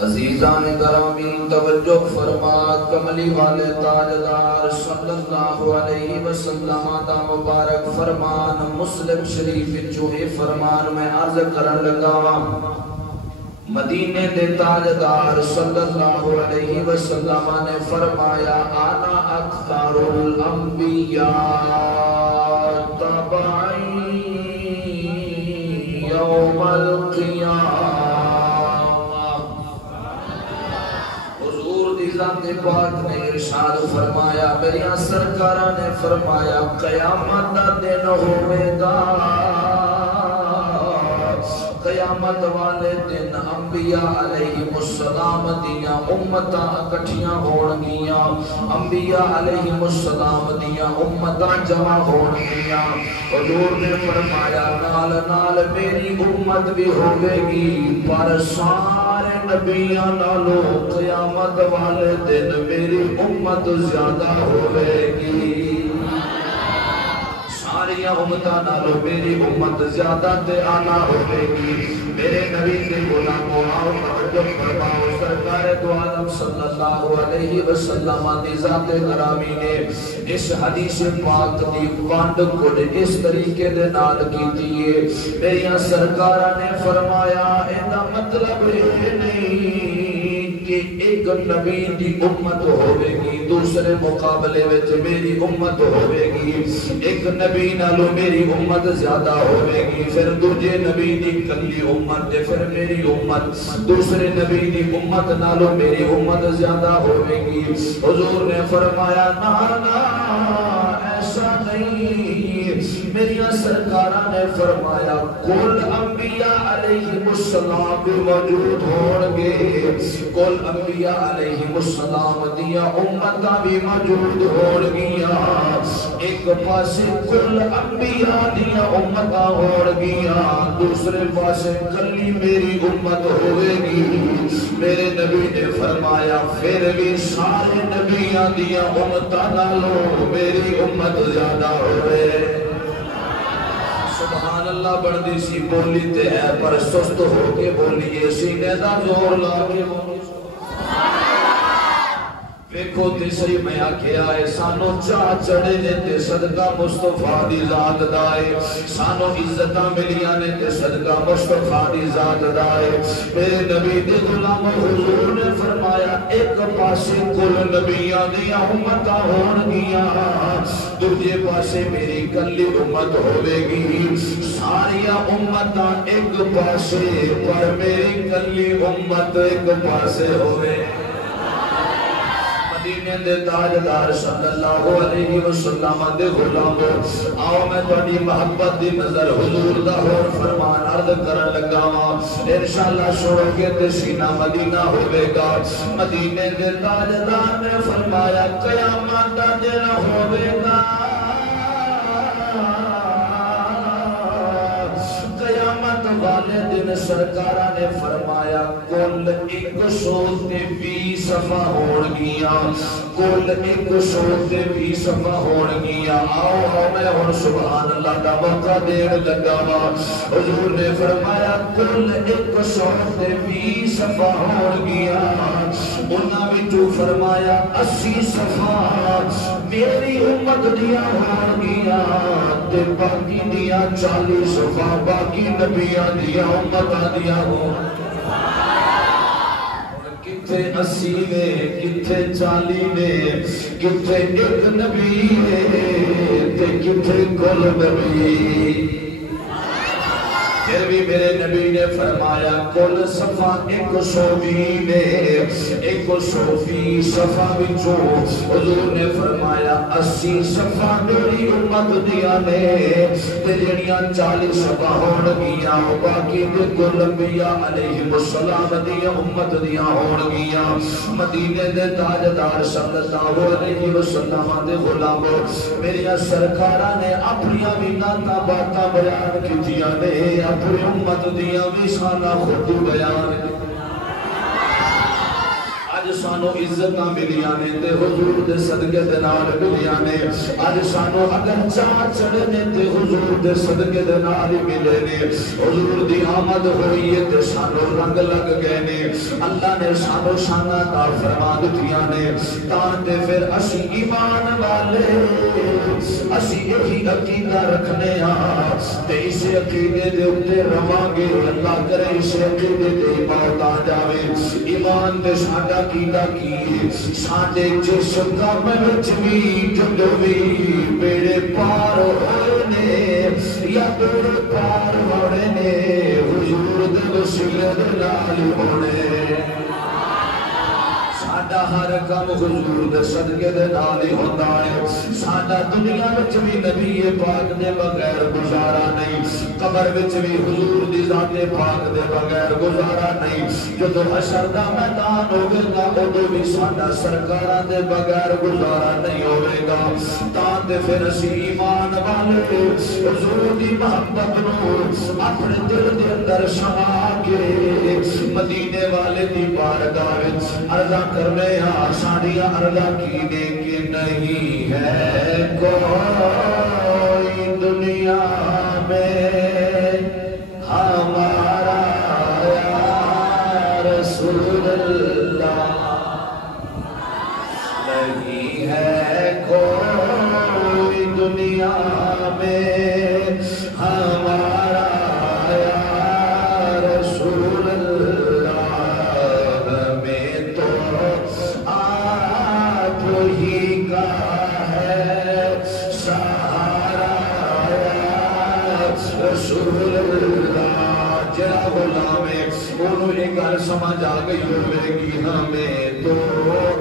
عزیزان گرامی توجہ فرما کملی والے تاجدار صلی اللہ علیہ وسلم دا مبارک فرمان مسلم شریف چوہے فرمان میں عرض کرن لگا مدینے دے تاجدار صلی اللہ علیہ وسلم نے فرمایا انا اکثر الانبیاء تبعی یوم القیامہ ذات پاک نے ارشاد فرمایا میری سرکارہ نے فرمایا قیامت دا دن ہوئے گا قیامت والے دن انبیاء علیہ السلام دیاں امتاں اکٹھیاں ہونگیاں انبیاء علیہ السلام دیاں امتاں جمع ہونگیاں حضور نے فرمایا نال نال میری امت بھی ہوئے گی پر سارے نبیاں نالو قیامت والے دن میری امت زیادہ ہوئے گی ساری امتاں نالو میری امت زیادہ تے آنا ہوئے گی میرے نبی سے غلاموں آؤ توجہ فرماؤ سرکار دو عالم صلی اللہ علیہ وسلم دی ذات گرامی نے اس حدیث پاک دی وانڈ کو اس طریقے دے نال کیتی ہے میری سرکارہ نے فرمایا اینا مطلب ہے نہیں کہ ایک نبی دی امت ہوئے گی دوسرے مقابلے وچ میری امت ہوئے گی ایک نبی نالو میری امت زیادہ ہوئے گی پھر دوجے نبی دی کلی امت دے پھر میری امت دوسرے نبی دی امت نالو میری امت زیادہ ہوئے گی حضور نے فرمایا نا ایسا نہیں میری سرکارہ نے فرمایا کل انبیاء علیہ السلام بھی موجود ہونگے کل انبیاء علیہ السلام دیا امتہ بھی موجود ہونگیاں ایک پاسے کل انبیاء دیا امتہ ہونگیاں دوسرے پاسے کلی میری امت ہوئے گی میرے نبی نے فرمایا پھر بھی سارے نبیاں دیا امتہ نالو میری امت زیادہ ہوئے سبحان اللہ بڑھدی سی بولی تے ہے پر سست ہو کے بولیے سینے دا زور لا کے بولی ویکھو تیسری میں آکھیا ہے سانو چاہ چڑھے نے تے صدقہ مصطفیٰ دی ذات دائے سانو عزتہ ملیاں نے تے صدقہ مصطفیٰ دی ذات دائے میرے نبی دے غلام حضور نے فرمایا ایک پاسے کل نبیاں دیا امتہ ہونگیاں دوجے پاسے میری کلی امت ہوئے گی ساریا امتہ ایک پاسے پر میری کلی امت ایک پاسے ہوئے مدینے دے تاجدار صلی اللہ علیہ وسلم دے غلاموں آؤ میں تھوڑی محبت دی نظر حضور دا اور فرمان عرض کرن لگا انشاءاللہ سنو کے تے سینہ مدینہ ہوئے گا مدینے دے تاجدار نے فرمایا قیامت دا دن ہوئے گا قیامت والے دن سرکارہ نے فرمایا کل 120 صفحہ ہونگیاں کل 120 صفحہ ہونگیاں آؤ میں اور سبحان اللہ دا موقع دیر لگا حضور نے فرمایا کل 120 صفحہ ہونگیاں انہاں وچوں فرمایا 80 صفحہ میری امت دیا ہونگیاں تے باقی دیا 40 صفحہ باقی نبیاں دیا امتاں دیا ہونگیاں کتھے 80 نے کتھے 40 نے کتھے ایک نبی نے تے کتھے کل نبی پھر بھی میرے نبی نے فرمایا کل صفحہ 120 نے 120 صفحہ وچوں حضور نے فرمایا 80 صفحہ میری امت دیا نے تے جڑیاں 40 صفحہ ہونگیاں باقی تے کل انبیاء علیہ السلام دیا امت دیا ہونگیاں مدینے دے تاجدار صلی اللہ علیہ وسلم دے غلاموں میری سرکارہ نے اپنی میناتاں باتاں بیان کیتیاں نے اپنی امت دیاں بھی سانہ خود بیان اج سانو عزت ملیاں نے تے حضور دے صدقے دے نال ملیاں نے اج سانو اگر چاہ چڑھے نے تے حضور دے صدقے دے نال ملے نے حضور دی آمد ہوئی ہے تے سانو رنگ لگ گئے نے اللہ نے سانو شانہ عطا فرما دتیاں نے تاں تے پھر اسی ایمان والے اسی یہی عقیدہ رکھنے ہاں تے اس عقیدے دے اوتے رواں گے اللہ کرے اس عقیدے تے ایمان آ جاوے ایمان دے ساڈا کیتا کی ساڈے جس کام وچ وی جدوں وی بیڑے پار ہوئے نے یا بیڑے پار ہونے نے حضور دے وسیلے دے نال ہونے ساڈا ہر کام حضور دے صدقے دے نال ہی ہوندا ہے ساڈا دنیا وچ بھی نبی پاک دے بغیر گزارا نہیں قبر وچ بھی حضور دی ذات پاک دے بغیر گزارا نہیں جدوں حشر دا میدان ہوے گا اودوں بھی ساڈا سرکاراں دے بغیر گزارا نہیں ہوے گا تاں تے پھر اسی ایمان والے حضور دی محبت نو اپنے دل دے اندر سما کے مدینے والے دی بارگاہ وچ عرض کرنے آسانیاں عرضہ کینے کی نہیں ہے کوئی دنیا میں ہمارا یا رسول اللہ نہیں ہے کوئی دنیا میں ہمارا یا رسول اللہ ہی کا ہے سہارا رسول اللہ جڑا غلام ہے انہوں نے گل سمجھ آ گئی ہوئے گی ہمیں تو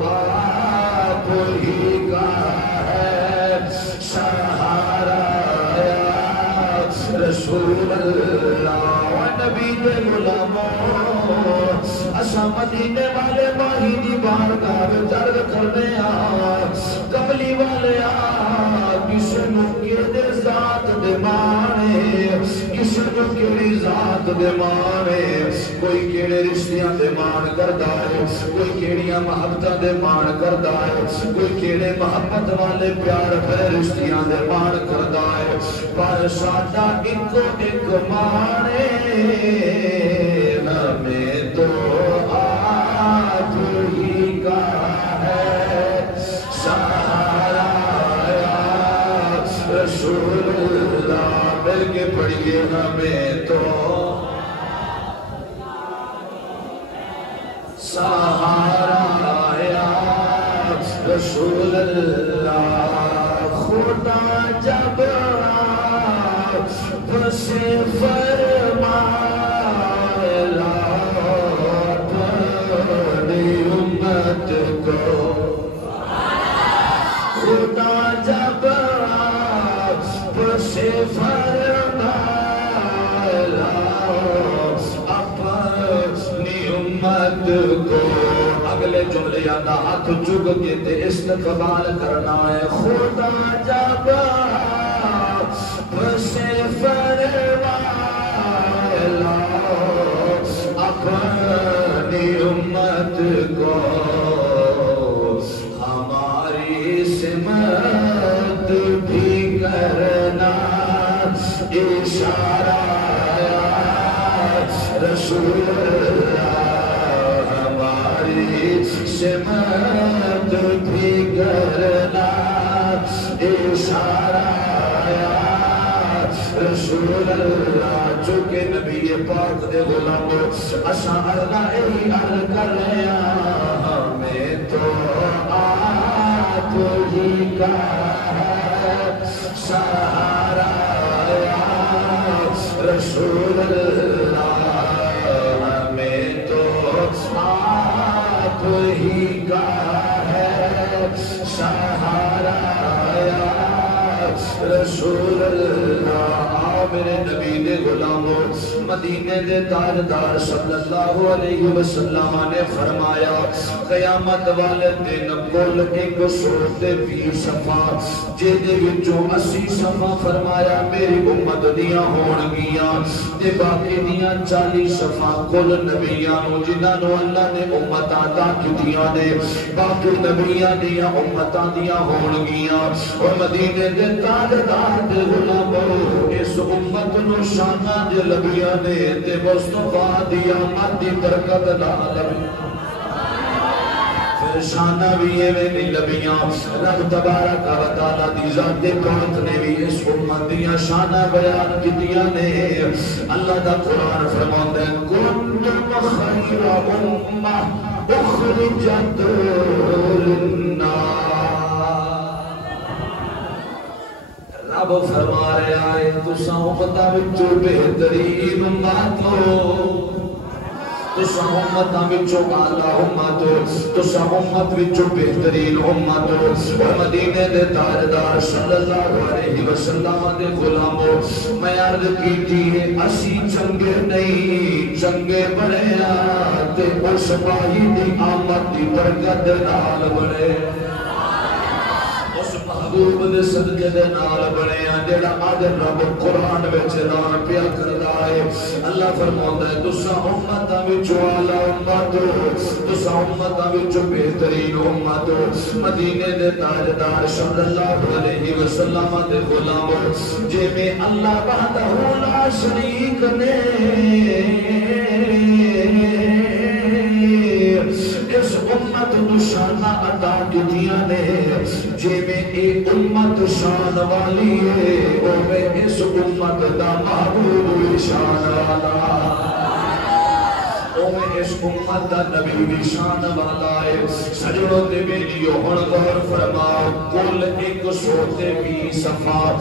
آپ ہی کا ہے سہارا رسول اللہ نبی دے غلاموں اسا مدینے والے ماہی دی بارگاہ وچ عرض کرنے کملی والے کسے نو کیڑے ذات دے مانے کسے نو کیڑی ذات دے مانے کوئی کیڑے رشتیاں دے مان کردا ہے کوئی کیڑیاں محبتاں دے مان کردا ہے کوئی کیڑے محبت والے پیار پہ رشتیاں دے مان کردا ہے پر ساڈا ایک مانے ہمیں تو آپ ہی کا ہے سہارا رسول اللہ مل کے پڑھیے ہمیں تو سہارا رسول اللہ خدا جب بس فرما امت کو خدا جب بس فرما اپنی امت کو اگلے جملے یادا ہاتھ چک کے تے استقبال کرنا ہے خدا جب بس فرما اپنی امت کو ہماری سمت بھی کرنا اشارہ رسول اللہ ہماری سمت بھی کرنا اشارہ رسول اللہ چونکہ نبی پاک دے غلام اساں اللہ ہی عرض کر رہے ہمیں تو آپ ہی کا ہے سہارا رسول اللہ ہمیں تو آپ ہی کا ہے سہارا رسول اللہ میرے نبی دے غلامو مدینے دے تاجدار صلی اللہ علیہ وسلم نے فرمایا قیامت والے دن کل 120 صفحہ جیدے وچوں 80 صفحہ فرمایا میری امت دیاں ہون گیاں تے باقی دیاں 40 صفحہ کل نبیاں جنہاں نو اللہ نے امت عطا کیتیاں نے باقی نبیاں دیاں امتاں دیاں ہون گیاں اور مدینے دے تاجدار دے غلامو اس امت نو شانہ دے لبیاں نے تے مصطفیٰ دیا مادی برکت نال پھر شانہ بھی یہ میں لبیاں رب تبارک و تعالیٰ دی ذات پاک نے بھی اس امت دیا شانہ بیان کی دیا نے اللہ دا قرآن فرماتا ہے کنتم خیر امہ اخرجت للناس رب فرما رہا ہے تساں امتاں وچوں بہترین امت ہو تساں امتاں وچوں اعلی امت ہو تساں امت وچوں بہترین امت ہو اور مدینے دے تاجدار صلی اللہ علیہ وسلم دے غلامو میں عرض کیتی ہے اسی چنگے نہیں چنگے بنے تے اس باہی دی آمد دی برکت نال بنے محبوب دے صدقے دے نال بنے جڑا آج رب قرآن وچ اعلان پیا کردا ہے اللہ فرماوندا ہے تساں امتاں وچوں اعلی امت ہو تساں امتاں وچوں بہترین امت ہو مدینے دے تاجدار صلی اللہ علیہ وسلم دے غلامو جویں اللہ وحدہ لا شریک نے اس امت نو شانہ عطا کیتیاں نے جویں ایک امت شان والی ہے اوویں اس امت دا محبوب شان والا اوویں اس امت دا نبی بھی شان والا ہے سجدوں تے بیٹیو ہن غور فرماؤ کل 120 صفحہ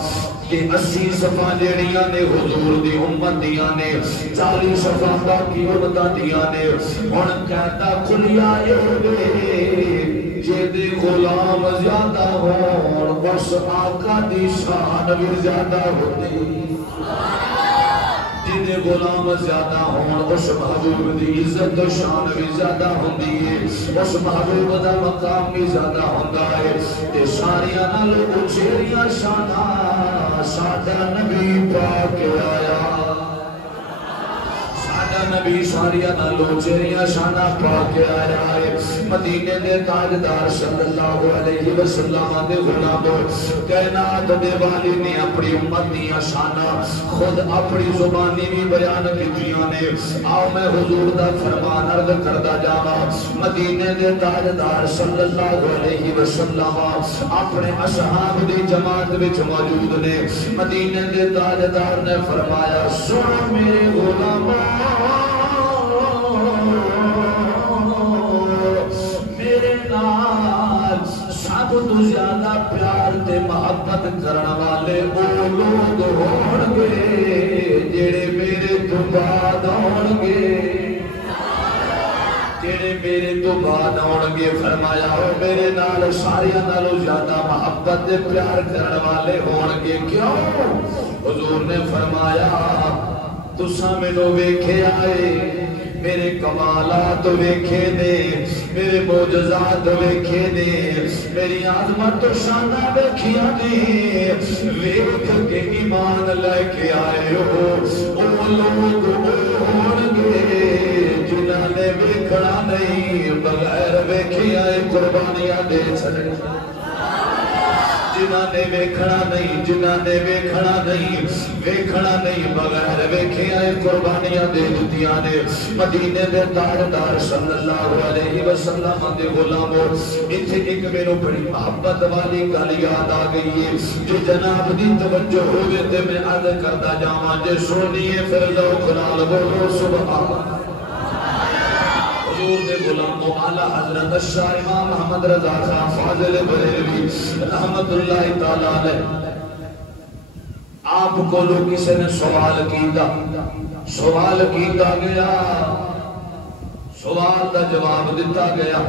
کہ 80 صفحہ جڑیاں نے حضور دی امت دیاں نے 40 صفحہ باقی امتاں دیاں نے ہن کہتا کھلیا اے جیدے غلام زیادہ ہون بس آقا دی شان بھی زیادہ ہوتی جیدے غلام زیادہ ہون اس محبوب دی عزت و شان بھی زیادہ ہوندی ہے اس محبوب دا مقام بھی زیادہ ہوندا ہے تے ساریاں نال اچھیریاں شاناں ساڈا نبی پاک آیا نبی ساریاں نالو چیریاں شانہ پاک آیا ہے مدینے دے تاجدار صلی اللہ علیہ وسلم دے غلامو کائنات دے والی نے اپنی امت دیاں شانہ خود اپنی زبانی بھی بیان کیتیاں نے آؤ میں حضور دا فرمان عرض کردا جاواں مدینے دے تاجدار صلی اللہ علیہ وسلم اپنے اصحاب دی جماعت وچ موجود نے مدینے دے تاجدار نے فرمایا سنو میرے غلامو میرے نال سب تو زیادہ پیار تے محبت کرنے والے وہ لوگ ہون گے جڑے میرے تو بعد ہون گے جڑے میرے تو بعد ہون گے فرمایا ہو میرے نال ساریاں نالوں زیادہ محبت تے پیار کرنے والے ہون گے کیوں حضور نے فرمایا تساں مینوں ویکھے آئے میرے کمالات ویکھے نے میرے معجزات ویکھے نے میری عظمت و شانہ ویکھیاں نے ویکھ کے ایمان لے کے آئے ہو او لوگ ہون گے جنہاں نے ویکھنا نہیں بغیر ویکھے آئے قربانیاں دے چھڑے جنہاں نے ویکھنا نہیں بغیر ویکھے آئے قربانیاں دے دتیاں نے مدینے دے تاجدار صلی اللہ علیہ وسلم دے غلامو ایتھے ایک میرے بڑی محبت والی گل یاد آ گئی ہے جو جناب دی توجہ ہوئے تے میں عرض کردا جاواں جے سنیے پھر ذوق نال بولو سبحان اللہ حضور دے غلام اعلی حضرت شاہ امام محمد رضا خان فاضل بریلوی رحمت اللہ تعالی علیہ آپ کو لوگ کسی نے سوال کیتا گیا سوال دا جواب دیتا گیا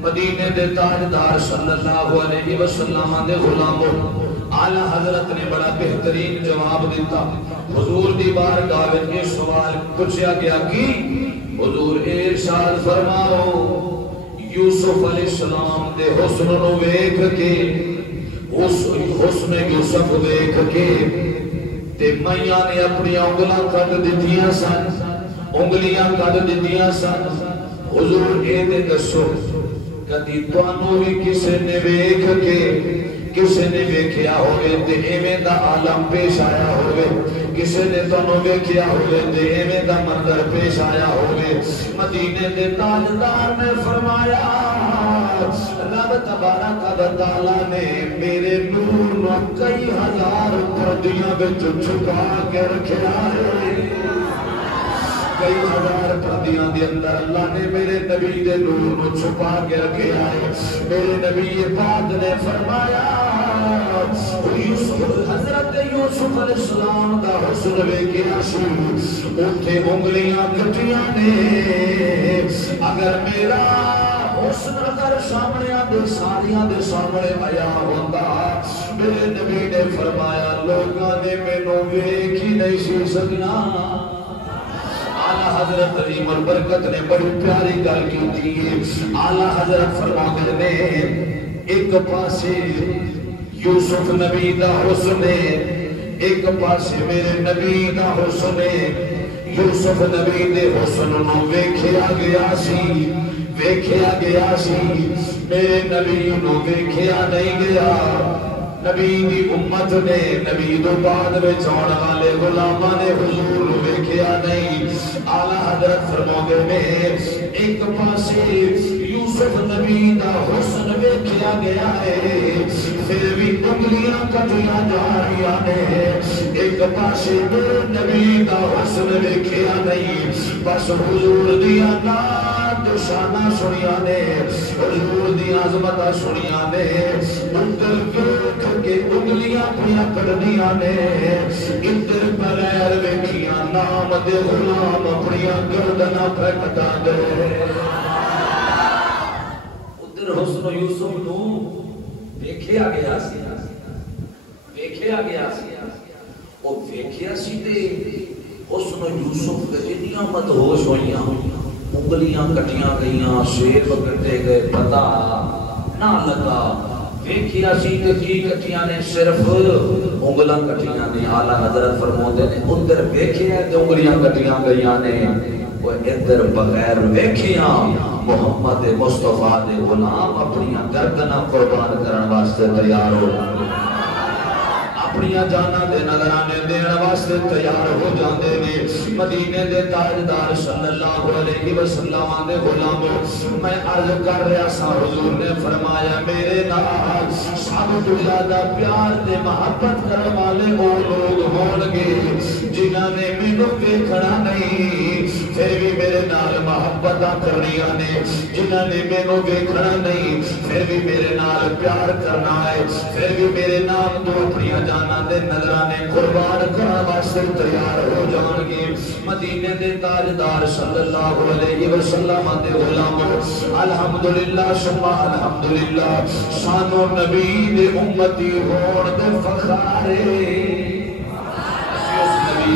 مدینے دے تاجدار صلی اللہ علیہ وسلم دے غلاموں اعلی حضرت نے بڑا بہترین جواب دیتا. حضور دی بارگاہ وچ یہ سوال پوچھا گیا کہ حضور ارشاد فرماؤ یوسف علیہ السلام دے حسن نو ویکھ کے حسن یوسف ویکھ کے تے میاں نے اپنی انگلیاں کٹ دتیاں سن, انگلیاں کٹ دتیاں سن. حضور اے تے دسو کدی تانوں بھی کسے نے ویکھ کے کسے نے ویکھیا ہوئے تے ایویں دا عالم پیش آیا ہوئے, کسے نے تانوں ویکھیا ہوئے تے ایویں دا منظر پیش آیا ہوئے. مدینے دے تاجدار نے فرمایا رب تبارک و تعالی نے میرے نور نو کئی ہزار پردیاں وچ چھپا کے رکھیا ہے. کئی ہزار پردیاں دے اندر اللہ نے میرے نبی دے نور نو چھپا کے رکھیا ہے. میرے نبی پاک نے فرمایا حضرت یوسف علیہ السلام دا حسن ویکھیا سی اوتھے انگلیاں کٹیاں نے. اگر میرا حسن اگر سامنے دے ساریاں دے سامنے آیا ہوتا میرے نبی نے فرمایا لوگاں نے مینوں ویکھ ہی نہیں سی سکنا. اعلیٰ حضرت عظیم البرکت نے بڑی پیاری گل کی ہے. اعلیٰ حضرت فرماتے نے ایک پاسے یوسف نبی دا حسن ہے, ایک پاسے میرے نبی دا حسن ہے. یوسف نبی دے حسن نو ویکھیا گیا سی, ویکھیا گیا سی, میرے نبی نو ویکھیا نہیں گیا. نبی دی امت نے نبی دو بعد میں چون والے غلاماں نے حضور نو ویکھیا نہیں. اعلیٰ حضرت فرماتے نے ایک پاسے یوسف نبی دا حسن ویکھیا گیا ہے پھر بھی انگلیاں کٹیاں جا رہی نے. ایک پاسے میرے نبی دا حسن ویکھیا نہیں بس حضور دیا نات شانہ سنیا نے, حضور دی عظمت سنیا نے. ادھر ویکھ کے انگلیاں پیا کٹنیاں نے, ادھر بغیر ویکھیاں نام دے غلام اپنی گردناں پہ کٹا دے. ادھر حسن یوسف نو ویکھیا گیا سی, ویکھیا گیا سی, او ویکھیا سی تے حسن یوسف دے اتنیاں مدہوش ہوئیاں, انگلیاں کٹیاں گئیاں, شیب کٹے گئے, پتہ نہ لگا. ویکھیا سی تے کی کٹیاں نے صرف انگلاں کٹیاں نے. اعلیٰ حضرت فرماتے نے ادھر ویکھیا تے انگلیاں کٹیاں گئیاں نے, وہ ادھر بغیر ویکھیاں محمد مصطفیٰ دے غلام اپنی گردناں قربان کرن واسطے تیار ہو جاندے, اپنی جاناں دے نذرانے دین واسطے تیار ہو جاندے نے. مدینے دے تاجدار صلی اللہ علیہ وسلم دے غلاموں میں عرض کر رہا سا حضور نے فرمایا میرے نال سب تو زیادہ پیار تے محبت کرنے والے وہ لوگ ہون گے جنہاں نے مینوں ویکھنا نہیں پھر بھی میرے نال محبتاں کرنیاں نے, جنہاں نے مینوں ویکھنا نہیں پھر بھی میرے نال پیار کرنا ہے, پھر بھی میرے نام تو اپنی جاناں دے نظرانے قربان کرنے واسطے تیار ہو جان گے. مدینے دے تاجدار صلی اللہ علیہ وسلم دے غلاموں الحمدللہ ثم الحمدللہ سانو نبی دے امتی ہون دے فخر ہے.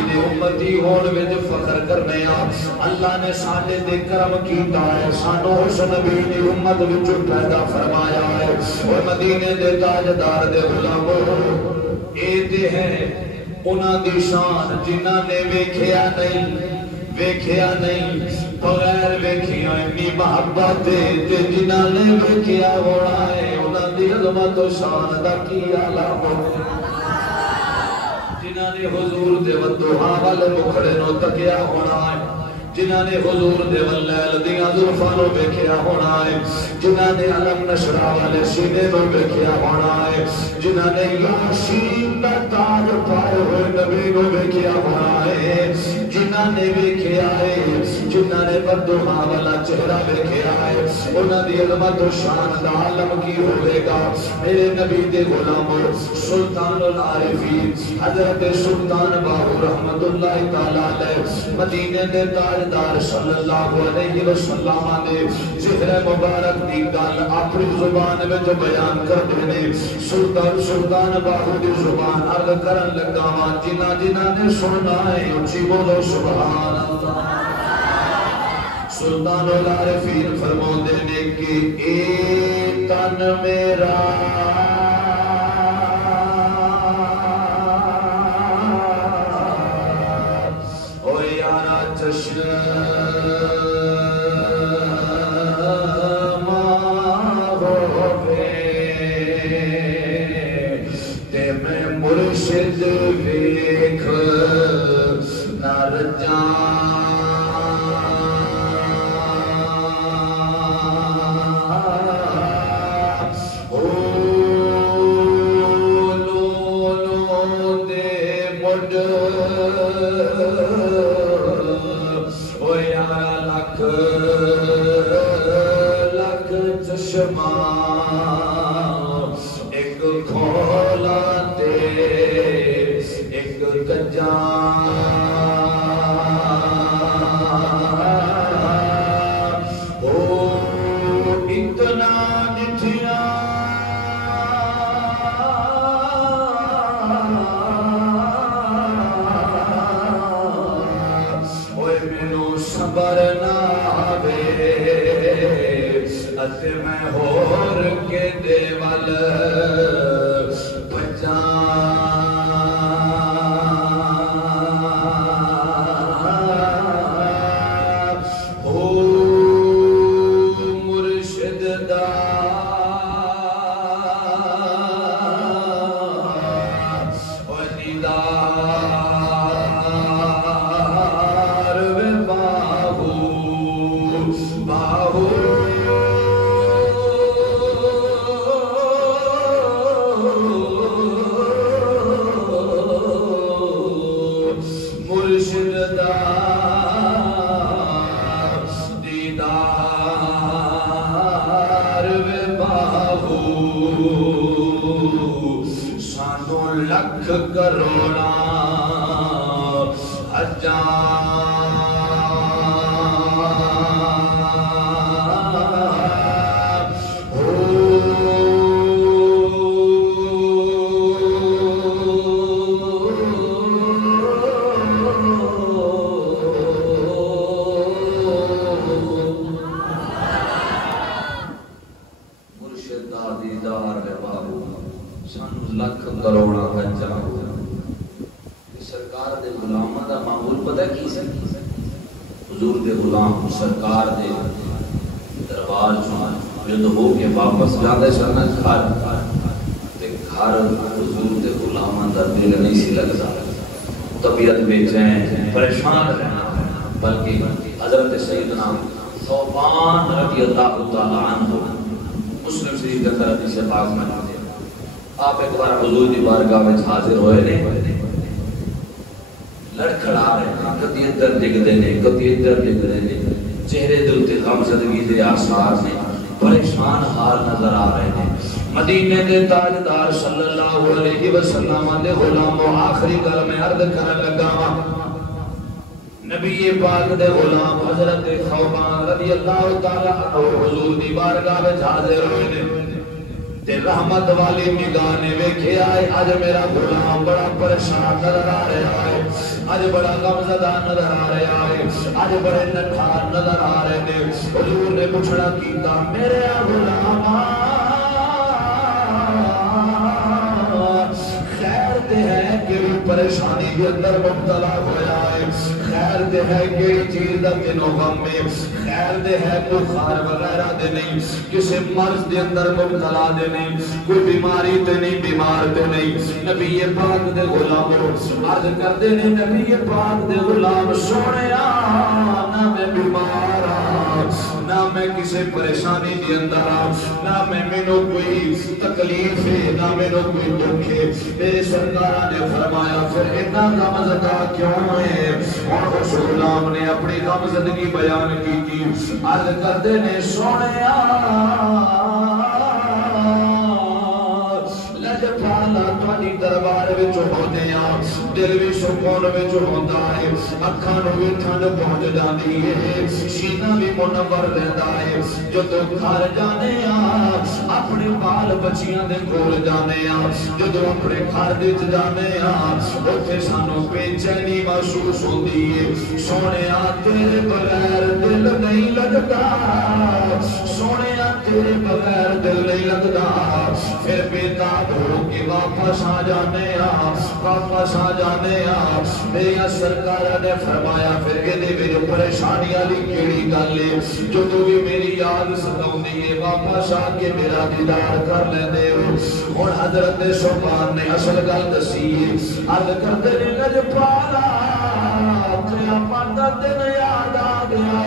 دے امتی ہون وچ فخر کرنے آ اللہ نے ساڈے تے کرم کیتا ہے, سانو اس نبی دی امت وچ پیدا فرمایا ہے. اور مدینے دے تاجدار دے غلاموں اے تے ہے انہاں دی شان جنہاں نے ویکھیا نہیں, ویکھیا نہیں بغیر ویکھیا اتنی محبت تے جنہاں نے ویکھیا ہونا ہے انہاں دی عظمت و شان دا کی عالم ہے. جنہاں نے حضور دے والدہا والے مکھڑے نو تکیا ہونا ہے, جنہاں نے حضور دے واللیل دیاں زلفاں نو ویکھیا ہونا ہے, جنہاں نے علم نشرہ والے سینے نو ویکھیا ہونا ہے, جنہاں نے یاسین دا تاج پائے ہوئے نبی نو ویکھیا ہونا ہے, جنہاں نے ویکھیا ہے, جنہاں نے والضحا والا چہرہ ویکھیا ہے انہاں دی عظمت و شان دا عالم کی ہوے گا میرے نبی دے غلامو سلطان العارفین حضرت سلطان باہو رحمت اللہ تعالی علیہ مدینے دے تاجدار صلی اللہ علیہ وسلم نے چہرہ مبارک دی گل اپنی زبان وچ بیان کر دینے سلطان باہو دی زبان عرض کرن لگا وا جنہ نے سننا ہے اونچی بولو سبحان اللہ سلطان العارفین فرماتے ہیں کہ اے تن میرا او یارا چشمہ ہوے تے میں مرشد ویکھ نر جان ایک کھولا تے ایک کجاں او اتنا جتھیاں اوے مینوں صبر نہ آوے اتے میں ہور کے دے وال بچاں او مرشد دا او دیدار وے باہو باہو لکھ کروڑا ہزار مرشد دا دیدار ہے بابو سانو لکھ کروڑا ہزار سرکار دے غلاماں دا معمول پتہ کی سی حضور دے غلام سرکار دے دربار چوں جد ہو کے واپس جاندے سن گھر تے گھر حضور دے غلاماں دا دل نہیں سی لگدا طبیعت بے چین پریشان رہنا بلکہ حضرت سیدنا ثوبان رضی اللہ تعالی عنہ مسلم شریف کے اندر حدیث پاک میں آتے ہیں آپ ایک بار حضور دی بارگاہ میں حاضر ہوئے نے لڑکھڑا رہے ہیں کتی ادھر ڈگ دینے کتی ادھر ڈگ دینے چہرے دل تے غم زدگی دے آثار نے پریشان حال نظر آ رہے ہیں مدینے دے تاجدار صلی اللہ علیہ وسلم دے غلاموں آخری گل میں عرض کرنے لگا نبی پاک دے غلام حضرت ثوبان رضی اللہ تعالی عنہ حضور دی بارگاہ میں حاضر ہوئے نے تے رحمت والی نگاہ نے ویکھیا ہے اج میرا غلام بڑا پریشان نظر آ رہا ہے اج بڑا غمزدہ نظر آ رہا ہے اج بڑے نٹھار نظر آ رہے نے حضور نے پوچھنا کیتا میرے غلام خیر تے ہے کہ پریشانی کے اندر مبتلا ہویا ہے خیر دے ہے کہ چیز دا کنو غم میں خیر دے ہے بخار وغیرہ دے نہیں کسی مرض دے اندر مبتلا دے نہیں کوئی بیماری تے نہیں بیمار تے نہیں نبی پاک دے غلام عرض کر دے نے نبی پاک دے غلام سونیا نہ میں بیمار نہ میں میں کسی پریشانی دے اندر نہ مینوں کوئی تکلیف ہے نہ مینوں کوئی دکھ ہے میرے سرکار نے فرمایا پھر اتنا غم زدہ کیوں ہے اور اس غلام نے اپنی غم زدگی بیان کی تھی عرض کردے نے سونیا دربار وچ ہوندے ہیں دل بھی سکون وچ ہوندا ہے اکھاں نوں بھی ٹھنڈ پہنچ جاندی ہے سینہ بھی منور رہندا ہے جدوں گھر جانے اپنے بال بچیاں دے کول جانے جدوں اپنے گھر وچ جانے اوتھے سانوں بے چینی محسوس ہوندی ہے سونیا تیرے بغیر دل نہیں لگدا سونیا تیرے بغیر دل نہیں لگدا پھر بیتاب ہو کے واپس آ جانے واپس آ جانے میری سرکار نے فرمایا پھر یہ میری پریشانی والی کیڑی گل ہے جو تو بھی میری یاد ستاؤندی ہے واپس آ کے میرا دیدار کر لیندے ہو اور حضرت ثوبان نے اصل گل دسی ہے عرض کرتے نے لجپالا قیامت دا دن یاد آ گیا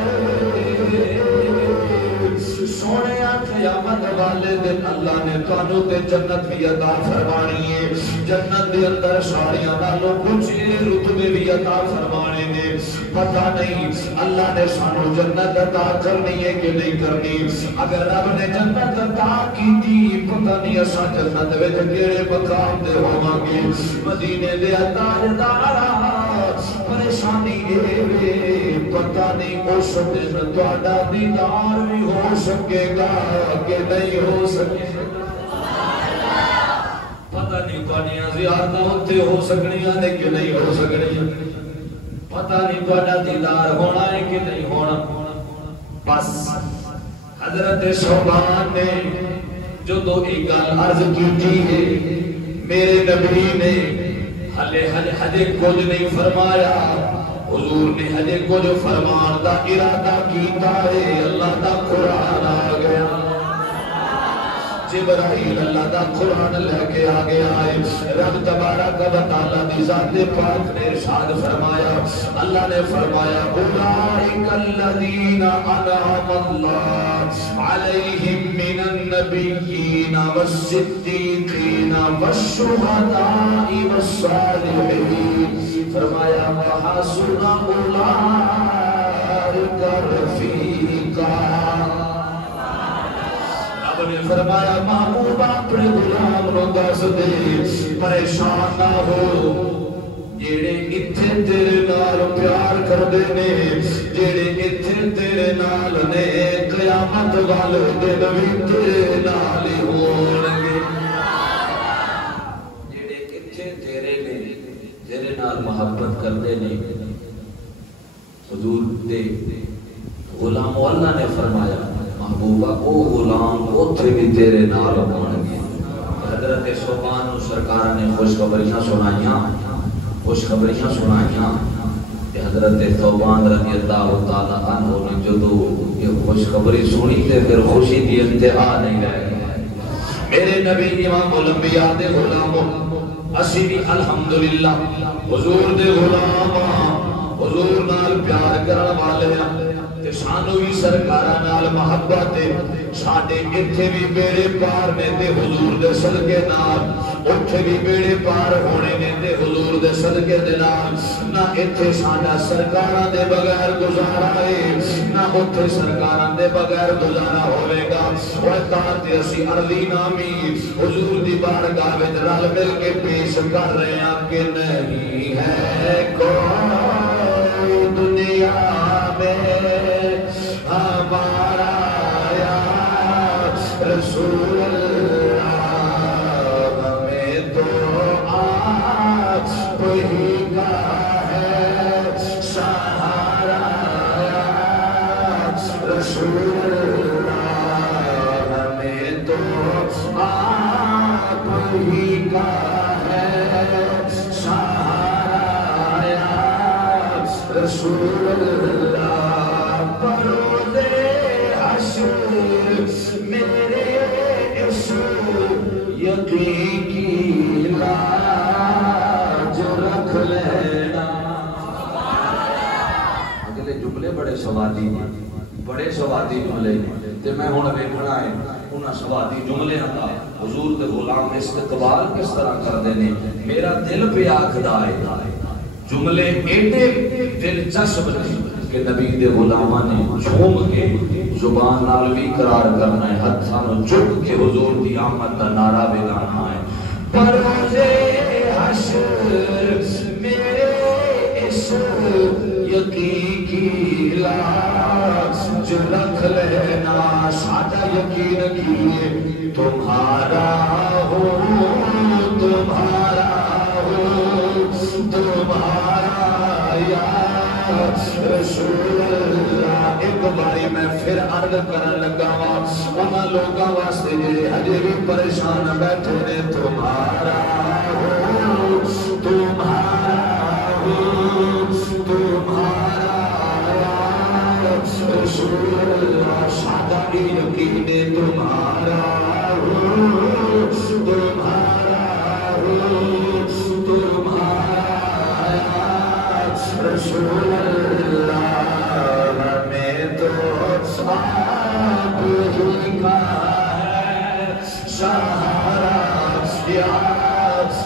سونے قیامت والے دن اللہ نے تانوں تے جنت بھی عطا فرمانی ہے جنت دے اندر ساریاں نالوں کچھ رتبے بھی عطا فرمانے نے پتہ نہیں اللہ نے سانوں جنت عطا کرنی ہے کہ نہیں کرنی اگر رب نے جنت عطا کی تھی پتہ نہیں اساں جنت وچ کیڑے مقام تے ہوواں گے مدینے دے تاجدار پریشانی اے پتہ نہیں اس دن تہاڈا دیدار بھی ہو سکے گا کہ نہیں ہو سکے پتہ نہیں تہاڈیاں زیارتاں اوتھے ہو سکنیاں نے کہ نہیں ہو سکنیاں پتہ نہیں تہاڈا دیدار ہونا ہے کہ نہیں ہونا بس حضرت ثوبان نے جو دو ایک گل عرض کی ہے میرے نبی نے ہجے کچھ نہیں فرمایا حضور نے ہجے کچھ فرمان دا ارادہ کیتا ہے اللہ دا قرآن آ گیا جبرائیل اللہ دا قرآن لے کے آ گیا ہے رب تبارک و تعالی دی ذات پاک نے ارشاد فرمایا اللہ نے فرمایا اولئک الذین انعم اللہ علیہم من النبیین والصدیقین والشہداء والصالحین فرمایا وحسن اولئک رفیقا نے فرمایا محبوب اپنے غلام نو دس دے پریشان نہ ہو جیڑے اتھے تیرے نال پیار کردے نے جیڑے اتھے تیرے نال نے قیامت والے دن بھی تیرے نال ہی ہونگے جیڑے اتھے تیرے نے تیرے نال محبت کردے نے حضور دے غلام اللہ نے فرمایا محبوبہ او غلام اوتھے بھی تیرے نال ہونگے حضرت ثوبان سرکار نے خوشخبریاں سنائیاں کہ حضرت ثوبان رضی اللہ تعالیٰ عنہ نے جدو یہ خوشخبری سنی تے پھر خوشی دی انتہا نہیں رہ گئی میرے نبی امام الانبیاء دے غلاموں اسی بھی الحمدللہ حضور دے غلام حضور نال پیار کرن والے تے سانو بھی سرکاراں نال محبت ہے ساڈے ایتھے بھی بیڑے پار نے تے حضور دے صدقے نال اوتھے بھی بیڑے پار ہونے نے تے حضور دے صدقے دے نال نہ ایتھے ساڈا سرکاراں دے بغیر گزارا ہے نہ اوتھے سرکاراں دے بغیر گزارا ہوے گا او تاں تے اسی عرضی نامی حضور دی بارگاہ وچ رل مل کے پیش کر رہے ہیں کہ نہیں ہے کوئی دنیا میں ہمارا یا رسول اللہ ہمیں تو آج وہی کا ہے سہارا یا رسول اللہ ہمیں تو آج وہی کا ہے سہارا یا رسول اللہ میرے اس یقین کی لاج رکھ لینا اگلے جملے بڑے سوالی ہیں بڑے سوادی جملے تے میں ہن ویکھنا ہے انہاں سوادی جملیاں دا حضور دے غلام استقبال کس طرح کردے نے. میرا دل پہ آکھدا ہے جملے ایڈے دلچسپ نے کہ نبی دے غلاماں نے جھوم کے زبان نال بھی قرار کرنا ہے, ہتھاں نوں چک کے حضور دی آمد دا نعرہ بھی لانا ہے. پروزے حشر میرے اس یقین کی لاش جو رکھ لینا سادہ یقین کیے تمہارا ہو تمہارا ہو تمہارا یا رسول اللہ. ایک باری میں پھر عرض کرن لگا وہاں لوگاں واسطے جڑے ہجے بھی پریشان بیٹھے نے تمہارا ہو تمہارا ہو تمہارا رسول اللہ سادہ یقین تمہارا ہو تمہارا ہو تمہارا رسول اللہ. ہمیں تو آپ ہی کا ہے سہارا یا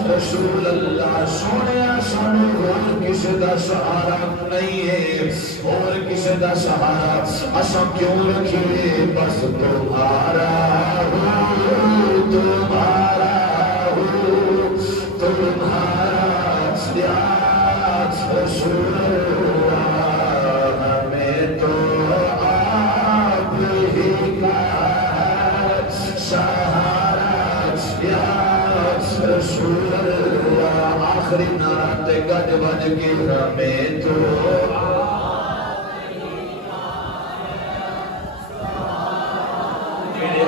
رسول اللہ. سونے سانو اور کسی دا سہارا نہیں ہے, اور کسی دا سہارا اساں کیوں رکھیے, بس تمہارا ہو تمہارا ہو تمہارا یا رسول اللہ. ہمیں تو آپ ہی کا ہے سہارا یا رسول اللہ. آخری نعرہ تے گج بج کے ہمیں تو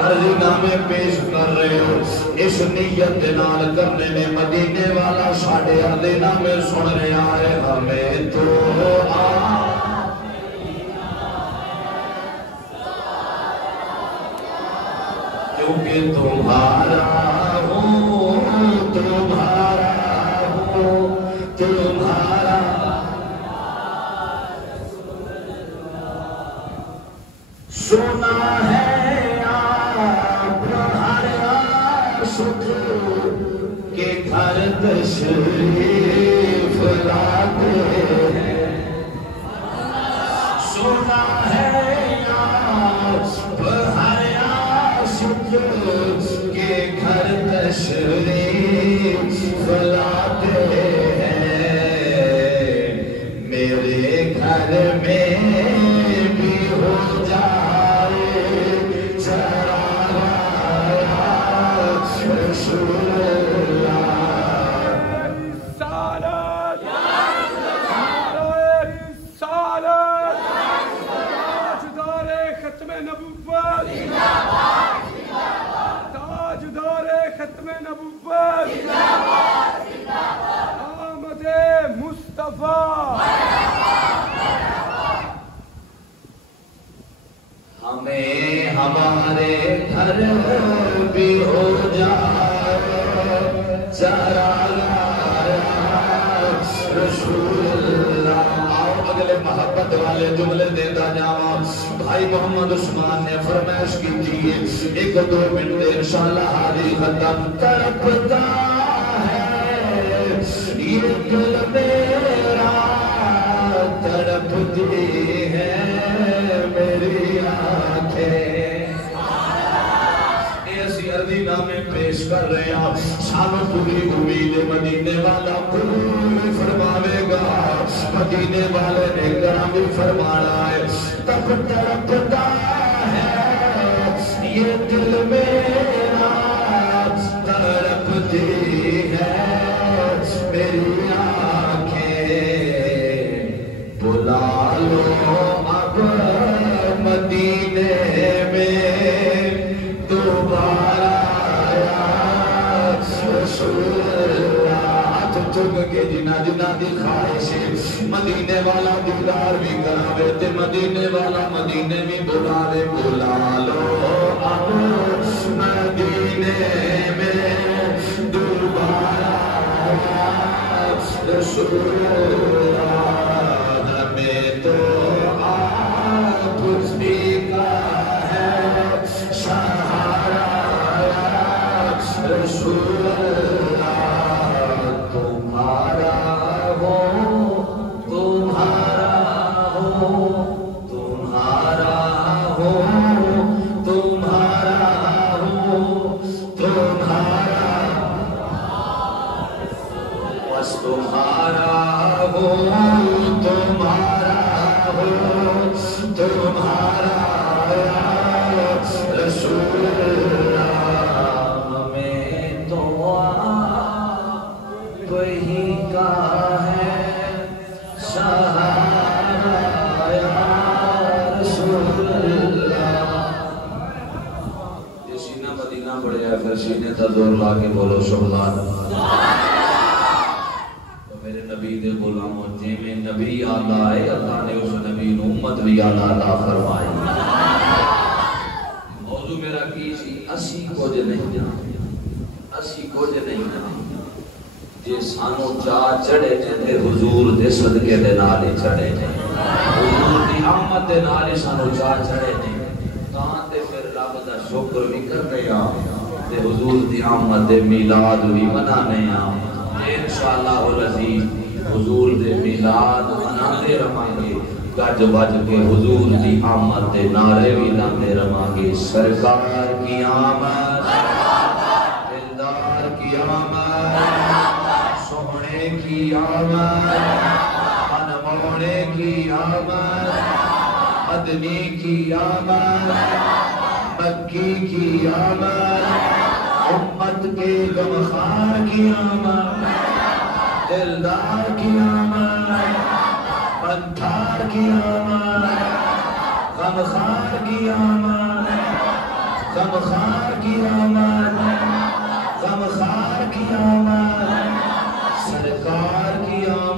عرضی نامے پیش کر رہے ہو اس نیت نال کرنے میں مدینے والا ساڑھے عرضی نامے سن رہا ہے. ہمیں تو کیونکہ تمہارا ہو تمہارا ہو تمہارا سنا ہے کہ گھر تشریف لاتے ہیں. سنا ہے ہر عاشق کے گھر تشریف لاتے ہیں. میرے گھر میں بھی ہو جائے چراغ رسول اللہ. رسالت رسالت تاجدار ختم نبوت تاجدار ختم نبوت آمد مصطفیٰ. ہمیں ہمارے گھر بھی ہو جائے چراغ رسول اللہ. آؤ اگلے محبت والے جملے دیتا جاواں. بھائی محمد عثمان نے فرمائش کی تھی 1-2 منٹ انشاءاللہ حاضری ختم. تڑپتا ہے یہ دل میرا تڑپتی ہے میری آنکھیں. عرضی نامے پیش کر رہے ہیں سانو پوری امید مدینے والا قبول فرماوے گا. مدینے والے نے گرامی فرمانا ہے تب تڑپتا ہے یہ دل میرا تڑپتی ہے میری آنکھیں. بلا لو اب مدینے میں دوبارہ رسول اللہ. ہاتھ چک کے جنا جنا دی خواہش مدینے والا دیدار بھی کراوے تے مدینے والا مدینے بھی بلاوے. بلا لو اب مدینے میں دوبارہ رسول اللہ. ہمیں تو آپ تمہارا یا رسول اللہ ہمیں تو آپ ہی کا ہے سہارا یا رسول اللہ. یہ سینہ مدینہ پڑے ہے پھر سینے تا زور لا کے بولو سبحان اللہ. میرے نبی دے غلاموں جے میں نبی آلہ ہے اللہ نے اس نبی نو امت بھی آلہ عطا فرمائی. موضوع میرا کی سی اسی کچھ نہیں جان اسی کچھ نہیں جان جے سانو چاہ چڑھے جے حضور دے صدقے دے نال چڑھے جے حضور دی آمد دے نال سانو چاہ چڑھے جے تاں تے پھر رب دا شکر بھی کرنے آ تے حضور دی آمد دے میلاد بھی منانے آ. انشاءاللہ العزیز حضور دے میلاد مناتے رہاں گے گج بج کے حضور دی آمد دے نعرے بھی لاتے رہاں گے. سرکار کی آمد دلدار کی آمد سونے کی آمد انمونے کی آمد مدنی کی آمد مکی کی آمد امت کے غمخوار کی آمد دلدار کی آمد پنتھار کی آمد غمخوار کی آمد غمخوار کی آمد غمخوار کی آمد سرکار کی آمد